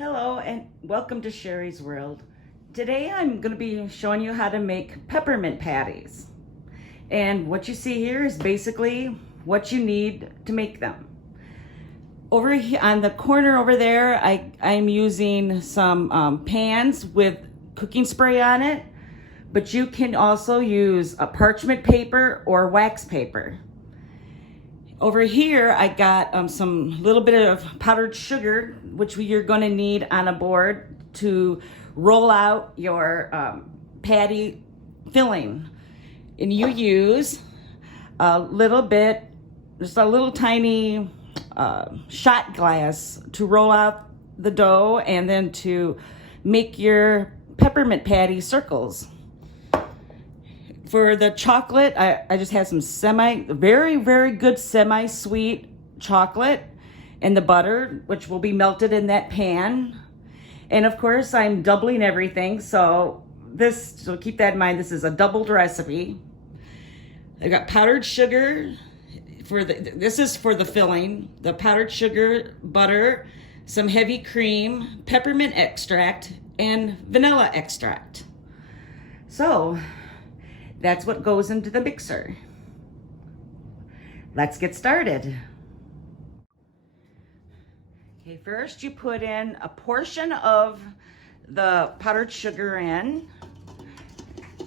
Hello and welcome to Sherry's World. Today I'm going to be showing you how to make peppermint patties. And what you see here is basically what you need to make them. Over here on the corner over there, I'm using some pans with cooking spray on it, but you can also use a parchment paper or wax paper. Over here, I got some little bit of powdered sugar, which you're going to need on a board to roll out your patty filling. And you use a little bit, just a little tiny shot glass to roll out the dough and then to make your peppermint patty circles. For the chocolate, I just had some very good semi-sweet chocolate and the butter, which will be melted in that pan. And of course, I'm doubling everything, so keep that in mind, this is a doubled recipe. I got powdered sugar, this is for the filling, the powdered sugar, butter, some heavy cream, peppermint extract, and vanilla extract. So, that's what goes into the mixer. Let's get started. Okay, first you put in a portion of the powdered sugar in.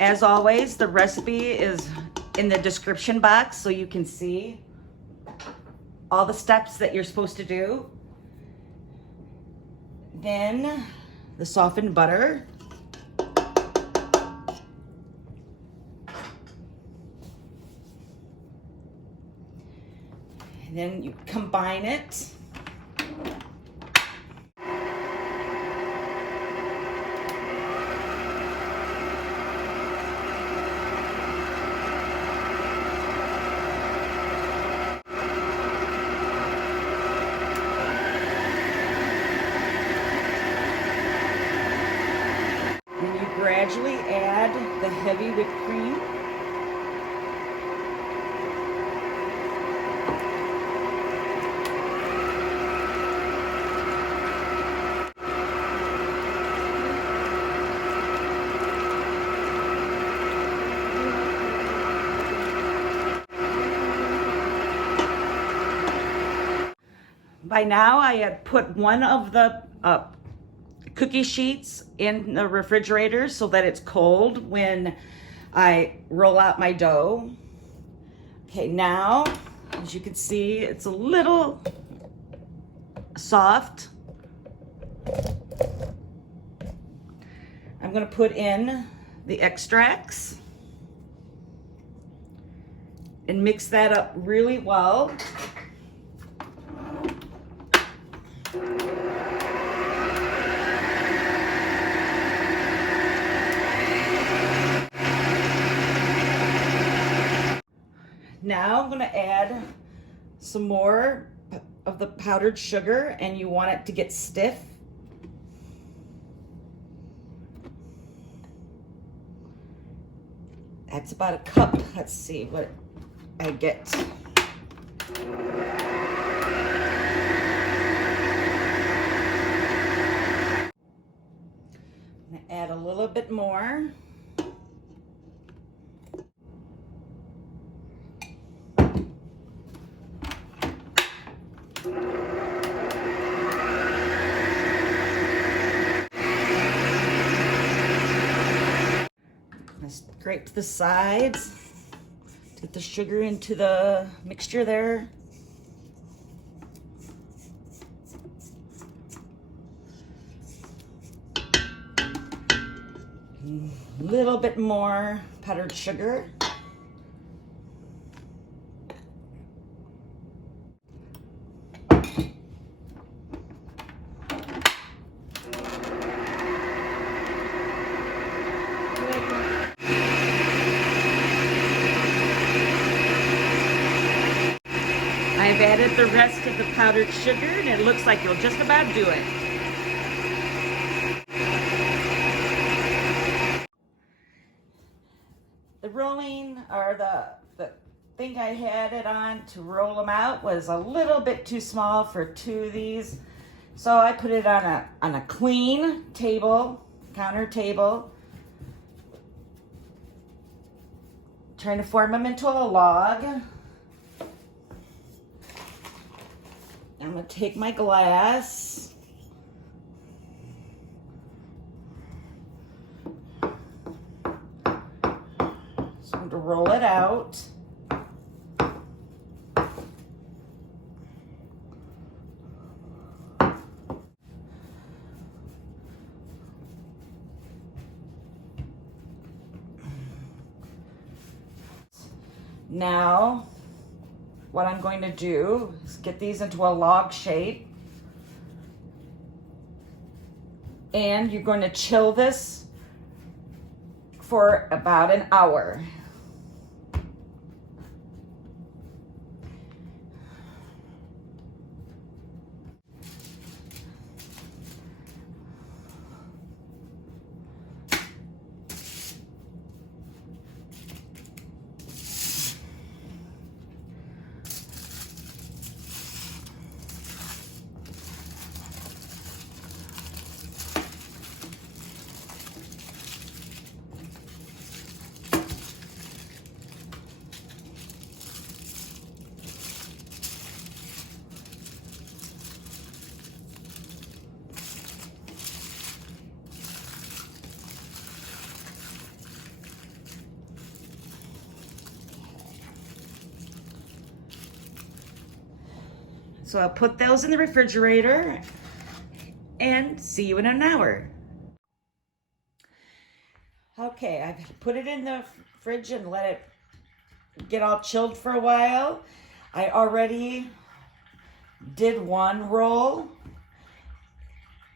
As always, the recipe is in the description box so you can see all the steps that you're supposed to do. Then the softened butter. And then you combine it. And you gradually add the heavy whipped cream. By now, I had put one of the cookie sheets in the refrigerator so that it's cold when I roll out my dough. Okay, now, as you can see, it's a little soft. I'm going to put in the extracts and mix that up really well. Now I'm going to add some more of the powdered sugar, and you want it to get stiff. That's about a cup. Let's see what I get. I'm going to add a little bit more. Scrape the sides, get the sugar into the mixture there. A little bit more powdered sugar. I've added the rest of the powdered sugar, and it looks like you'll just about do it. The rolling, or the thing I had it on to roll them out was a little bit too small for two of these. So I put it on a clean table, counter table. Trying to form them into a log. I'm gonna take my glass. So I'm going to roll it out. Now, what I'm going to do is get these into a log shape. And you're going to chill this for about an hour. So I'll put those in the refrigerator and see you in an hour. Okay, I've put it in the fridge and let it get all chilled for a while. I already did one roll.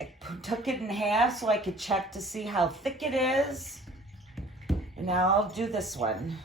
I took it in half so I could check to see how thick it is. And now I'll do this one.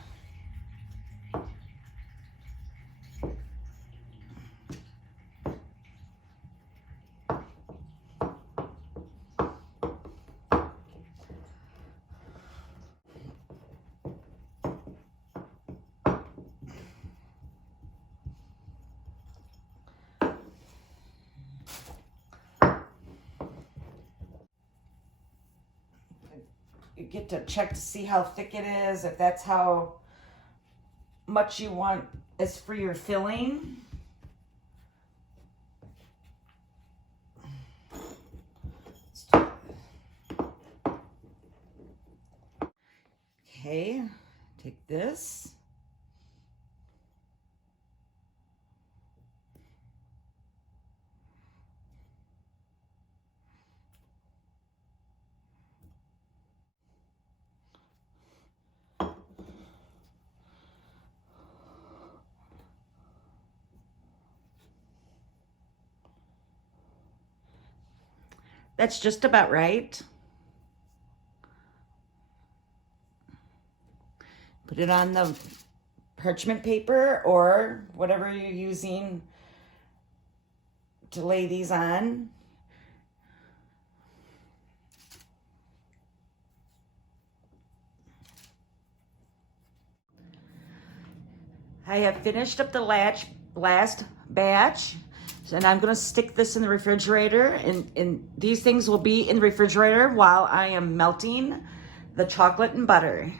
You get to check to see how thick it is, if that's how much you want as for your filling. Okay, take this. That's just about right. Put it on the parchment paper or whatever you're using to lay these on. I have finished up the last batch, and I'm going to stick this in the refrigerator, and these things will be in the refrigerator while I am melting the chocolate and butter.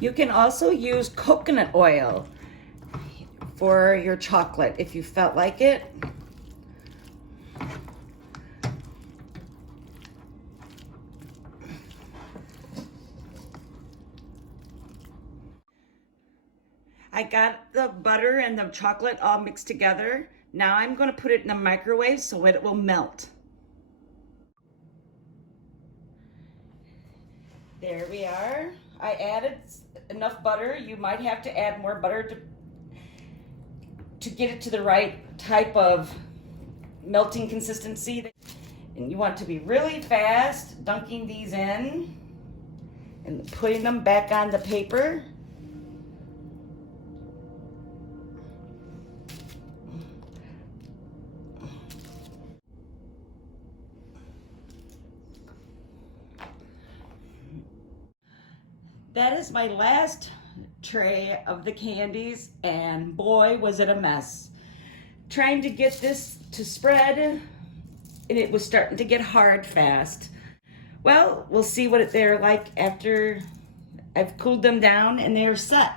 You can also use coconut oil for your chocolate if you felt like it. I got the butter and the chocolate all mixed together. Now I'm going to put it in the microwave so it will melt. There we are. I added enough butter. You might have to add more butter to get it to the right type of melting consistency. And you want to be really fast dunking these in and putting them back on the paper. That is my last tray of the candies, and boy, was it a mess. Trying to get this to spread, and it was starting to get hard fast. Well, we'll see what they're like after I've cooled them down and they're set.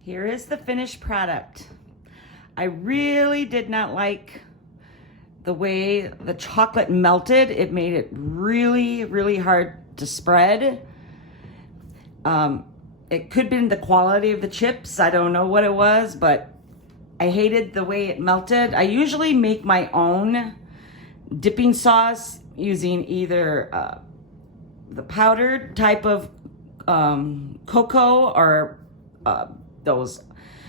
Here is the finished product. I really did not like the way the chocolate melted. It made it really, really hard to spread. It could have been the quality of the chips. I don't know what it was, but I hated the way it melted. I usually make my own dipping sauce using either the powdered type of cocoa or those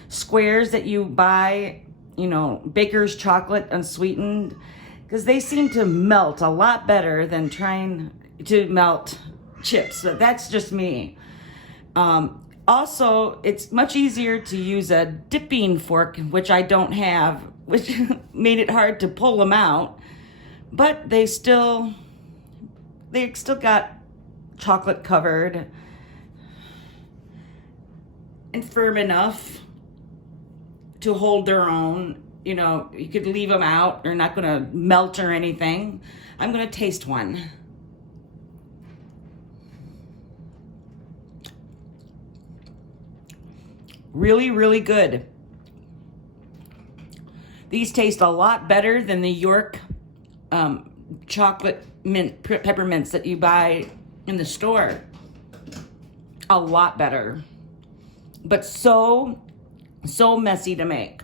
squares that you buy, you know, baker's chocolate unsweetened, because they seem to melt a lot better than trying to melt chips. So that's just me. Also, it's much easier to use a dipping fork, which I don't have, which made it hard to pull them out. But they still got chocolate covered and firm enough to hold their own. You know, you could leave them out. They're not gonna melt or anything. I'm gonna taste one. Really, really good. These taste a lot better than the York chocolate mint peppermints that you buy in the store. A lot better. But so messy to make.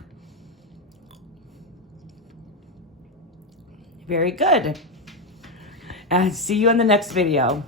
Very good. And see you in the next video.